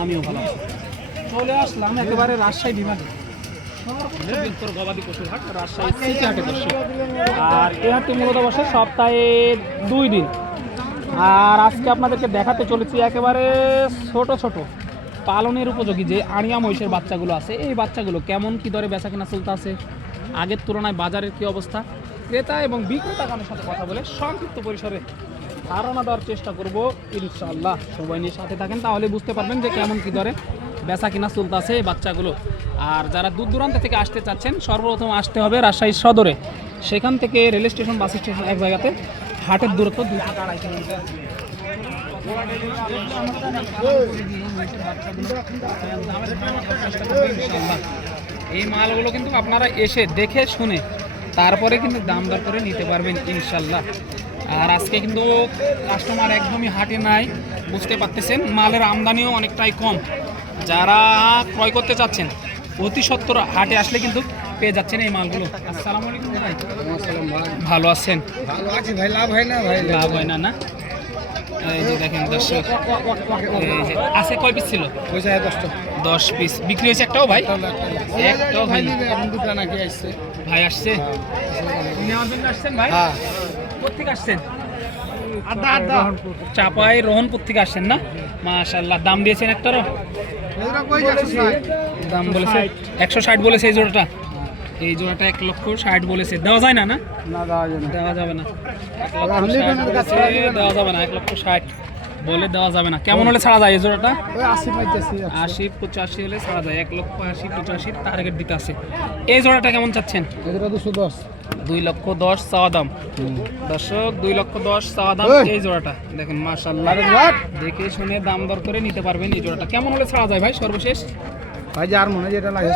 আমিও ভালো আছি। চলে আসলাম একেবারে রাজশাহী বসে। আর এই হাটটি মূলত বসে সপ্তাহে দুই দিন। আর আজকে আপনাদেরকে দেখাতে চলেছি একেবারে ছোট ছোট পালনের উপযোগী যে আড়িয়া মহিষের বাচ্চাগুলো আছে। এই বাচ্চাগুলো কেমন কি দরে বেচা কিনা চলতে আছে? আগের তুলনায় বাজারের কি অবস্থা? ক্রেতা এবং বিক্রেতা গানের সাথে কথা বলে সংক্ষিপ্ত পরিসরে ধারণা দেওয়ার চেষ্টা করব ইনশাল্লাহ সবাই নিয়ে সাথে থাকেন, তাহলে বুঝতে পারবেন যে কেমন কি দরে বেচা কিনা চলতে আছে এই বাচ্চাগুলো। আর যারা দূর দূরান্ত থেকে আসতে চাচ্ছেন, সর্বপ্রথম আসতে হবে রাজশাহী সদরে। সেখান থেকে রেল স্টেশন, বাস স্টেশন এক জায়গাতে, হাটের দূরত্ব দুই থেকে আড়াই এই মালগুলো কিন্তু আপনারা এসে দেখে শুনে, তারপরে কিন্তু দাম দর করে নিতে পারবেন ইনশাল্লাহ আর আজকে কিন্তু কাস্টমার একদমই হাটে নাই বুঝতে পারতেছেন মালের আমদানিও অনেকটাই কম। যারা ক্রয় করতে চাচ্ছেন অতি সত্তর হাটে আসলে কিন্তু পেয়ে যাচ্ছেন এই মালগুলো। আসসালামু আলাইকুম ভাই। ভালো আছেন? ভালো আছি ভাই লাভ হয় না ভাই? লাভ হয় না না? এই যে দেখেন দর্শক আছে কয় পিস ছিল? দশ পিস বিক্রি হয়েছে একটাও ভাই? একটাও ভাই ভাই আসছে। নেওয়ার জন্য আসছেন ভাই? হ্যাঁ। কোথেকে আসছেন? চাপাই রোহনপুর থেকে আসছেন না? মাশাল্লাহ দাম দিয়েছেন একটারও দাম বলেছে। একশো ষাট বলেছে এই জোড়াটা। এই জোড়াটা এক লক্ষ ষাট বলেছে। দেওয়া যায় না না? দেওয়া যাবে না। দেওয়া যাবে না। এক লক্ষ ষাট। বলে দেওয়া যাবে না। কেমন হলে ছাড়া যায় এই জোড়াটা? আশি পঁচাশি হলে ছাড়া যায়। এক লক্ষ আশি পঁচাশি টার্গেট দিতে আছে। এই জোড়াটা কেমন চাচ্ছেন? দুশো দশ। দুই লক্ষ দশ চাওয়া দাম। দর্শক দুই লক্ষ দশ চাওয়া দাম এই জোড়াটা। দেখেন মাশাল্লাহ দেখে শুনে দাম দর করে নিতে পারবেন এই জোড়াটা। কেমন হলে ছাড়া যায় ভাই সর্বশেষ? ভাই যার মনে হয় যেটা লাগে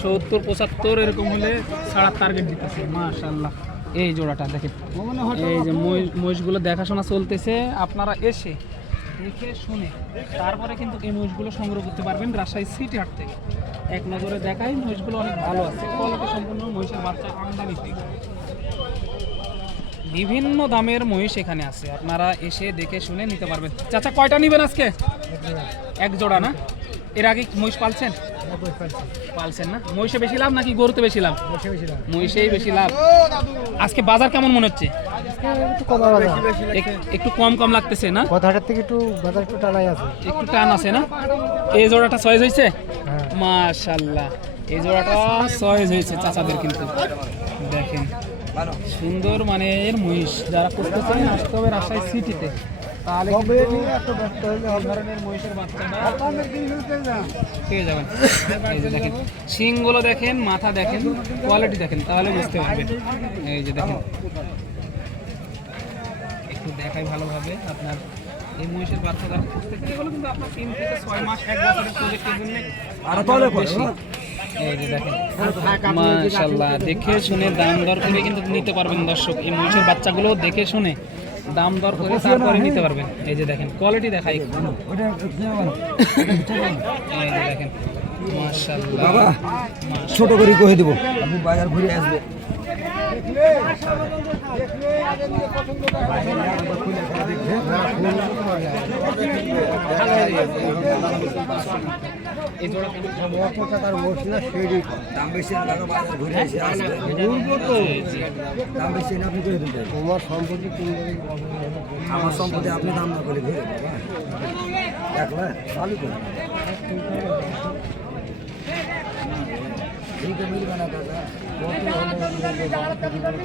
সত্তর পঁচাত্তর এরকম হলে ছাড়ার টার্গেট দিতেছে মাশাল্লাহ এই জোড়াটা দেখেন। এই যে মহিষগুলো দেখাশোনা চলতেছে আপনারা এসে দেখে শুনে তারপরে কিন্তু এই মহিষগুলো সংগ্রহ করতে পারবেন রাজশাহী সিটি হাট থেকে। এক নজরে দেখাই মহিষগুলো অনেক ভালো আছে। কোয়ালিটি সম্পূর্ণ মহিষের বাচ্চা আমদানি থেকে বিভিন্ন দামের মহিষ এখানে আছে। আপনারা এসে দেখে শুনে নিতে পারবেন। চাচা কয়টা নেবেন আজকে? এক জোড়া না? এর আগে মহিষ পালছেন? পালছেন না। মহিষে বেশি লাভ নাকি গরুতে বেশি লাভ? মহিষেই বেশি লাভ। আজকে বাজার কেমন মনে হচ্ছে? একটু কমা কম লাগতেছে না? কথাটার থেকে একটু বাজার একটু টানাই আছে একটু টান আছে না? এই জোড়াটা চয়েস হয়েছে? হ্যাঁ মাশাল্লাহ। এই জোড়াটা চয়েস হয়েছে চাচাদের কিন্তু। দেখেন, সুন্দর মানে এর মহিষ। যারা করতেছেন আসতে হবে রাজশাহী সিটিতে। তাহলে কবে কিন্তু নিয়ে এত ব্যস্ত হলে এই ধরনের মহিষের বাচ্চাটা আপনাদের কি হচ্ছে না পেয়ে যাবেন। এই যে দেখেন শিংগুলো দেখেন মাথা দেখেন কোয়ালিটি দেখেন তাহলে বুঝতে পারবেন। এই যে দেখেন। একটু দেখাই ভালোভাবে আপনার এই মহিষের বাচ্চা যারা খুঁজতে চান, এগুলো কিন্তু আপনার তিন থেকে ছয় মাস এক বছরের প্রজেক্টের জন্য আপনার বেশি। এই যে দেখেন। মাশাল্লাহ দেখে শুনে দাম দর করে কিন্তু নিতে পারবেন দর্শক। এই মহিষের বাচ্চাগুলো দেখে শুনে দাম দর করে তারপরে নিতে পারবেন। এই যে দেখেন কোয়ালিটি দেখাই। এই যে দেখেন বাবা। ছোট করে কহে দেবো। আপনি বাজার ঘুরে আসবে। দাম বেশি দাম বেশি। না আপনি দেবেন। তোমার সম্পত্তি আমার সম্পত্তি আপনি দাম না করে ঘুরে বাবা দেখলে চালু করে ঠিক আছে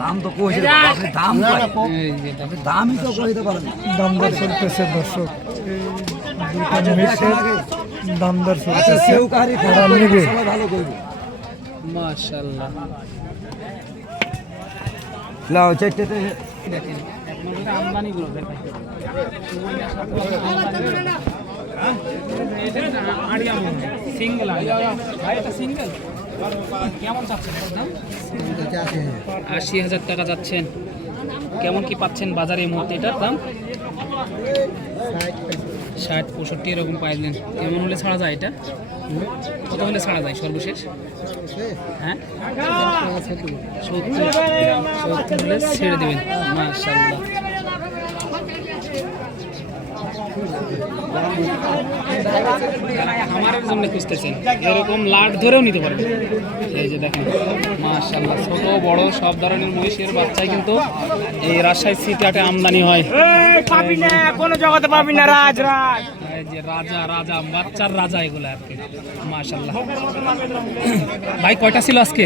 দাম তো কইছে দাম দামই তো কইতে পারেন না। দাম দর চলতেছে দর্শক। আচ্ছা। দাম দর আচ্ছা, সবাই ভালো করবে। মাশাআল্লাহ। লাও, সাথে সাথে আমদানিগুলো। আড়িয়া সিঙ্গেল ভাই এটা সিঙ্গেল? আশি হাজার টাকা যাচ্ছেন কেমন কি পাচ্ছেন বাজারে এই মুহূর্তে এটার দাম? ষাট পঁয়ষট্টি এরকম পাইলেন কেমন হলে ছাড়া যায় এটা? কত হলে ছাড়া যায় সর্বশেষ? হ্যাঁ? ছেড়ে দেবেন। মাশাল্লাহ খামারের জন্য খুঁজতেছেন এরকম লাট ধরেও নিতে পারবেন এই যে দেখেন মাশাল্লাহ ছোট বড় সব ধরনের মহিষের বাচ্চাই কিন্তু এই রাজশাহী সিটিহাটে আমদানি হয়। পাবি না কোনো জগতে পাবি না রাজ রাজ। যে রাজা রাজা বাচ্চার রাজা এগুলো আর কি। মাশাল্লাহ ভাই কয়টা ছিল আজকে?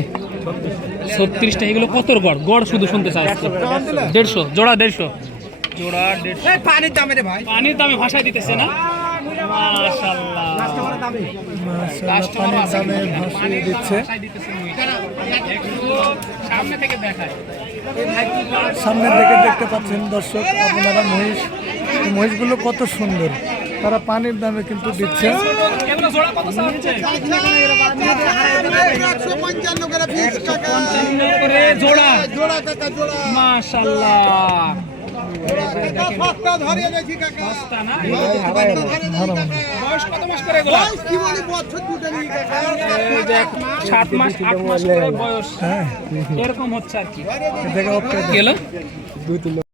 ছত্রিশটা। এগুলো কত গড়? গড় শুধু শুনতে চাই। দেড়শো জোড়া দেড়শো। জোড়া দেড়শো। পানির দামে রে ভাই। পানির দামে ভাষায় দিতেছে না? মাশাল্লাহ মাশাআল্লাহ পানির দামে ভাসিয়ে দিচ্ছে। ভাষায় দিতেছে মহিষ। একটু সামনে থেকে সামনের দিকে দেখতে পাচ্ছেন দর্শক আপনারা মহিষ মহিষগুলো কত সুন্দর। তারা পানির দামে কিন্তু দিচ্ছে। জোড়া কত চাচ্ছে পঞ্চান্ন করে জোড়া। মাশাল্লাহ সাত মাস আট মাস বয়স। এরকম হচ্ছে আর কি। দেখে দুই তিন